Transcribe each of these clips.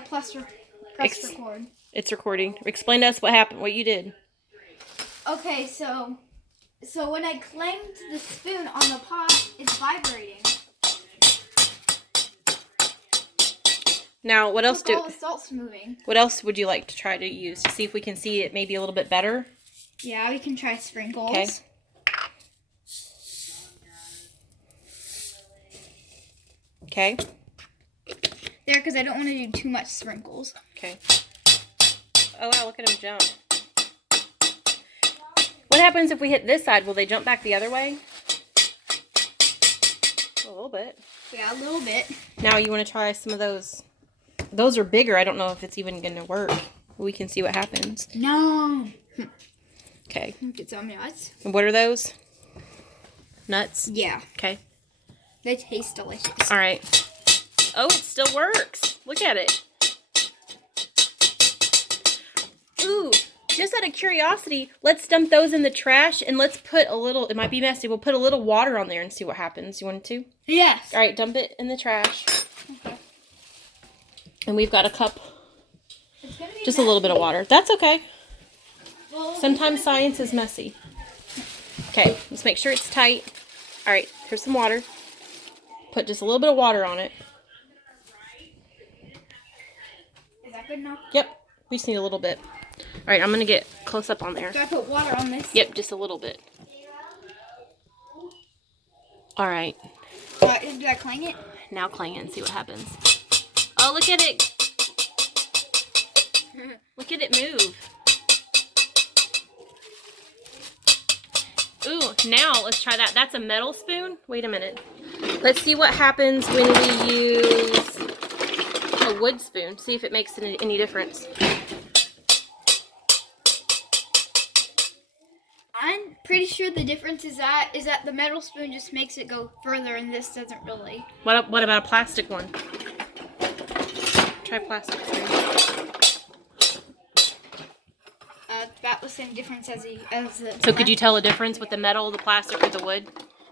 Press record. It's recording. Explain to us what happened, what you did. Okay, so when I clanged the spoon on the pot, it's vibrating. Now, what else all the salt's moving. What else would you like to try to use to see if we can see it maybe a little bit better? Yeah, we can try sprinkles. Okay. Okay. There, because I don't want to do too much sprinkles. Okay. Oh wow, look at him jump. What happens if we hit this side? Will they jump back the other way? A little bit. Yeah, a little bit. Now you want to try some of those. Those are bigger. I don't know if it's even going to work. We can see what happens. No. Okay. Get some nuts. And what are those? Nuts? Yeah. Okay. They taste delicious. All right. Oh, it still works. Look at it. Ooh, just out of curiosity, let's dump those in the trash and let's put a little, it might be messy, we'll put a little water on there and see what happens. You want to? Yes. All right, dump it in the trash. Okay. And we've got a cup, It's gonna be just messy. a little bit of water. That's okay. Well, Sometimes science is messy. Okay, let's make sure it's tight. All right, here's some water. Put just a little bit of water on it. Is that good enough? Yep, we just need a little bit. All right, I'm going to get close up on there. Do I put water on this? Yep, just a little bit. All right. Do I clang it? Now clang it and see what happens. Oh, look at it. Look at it move. Ooh, now let's try that. That's a metal spoon. Wait a minute. Let's see what happens when we use a wood spoon. See if it makes any difference. I'm pretty sure the difference is that the metal spoon just makes it go further and this doesn't really. What about a plastic one? Try plastic spoon. It's about the same difference as the. So could you tell a difference with the metal, the plastic, or the wood?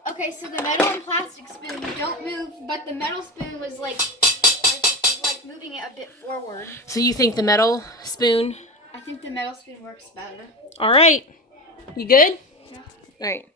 Okay, so the metal and plastic spoon don't move, but the metal spoon was like moving it a bit forward. So you think the metal spoon? I think the metal spoon works better. All right. You good? Yeah. All right.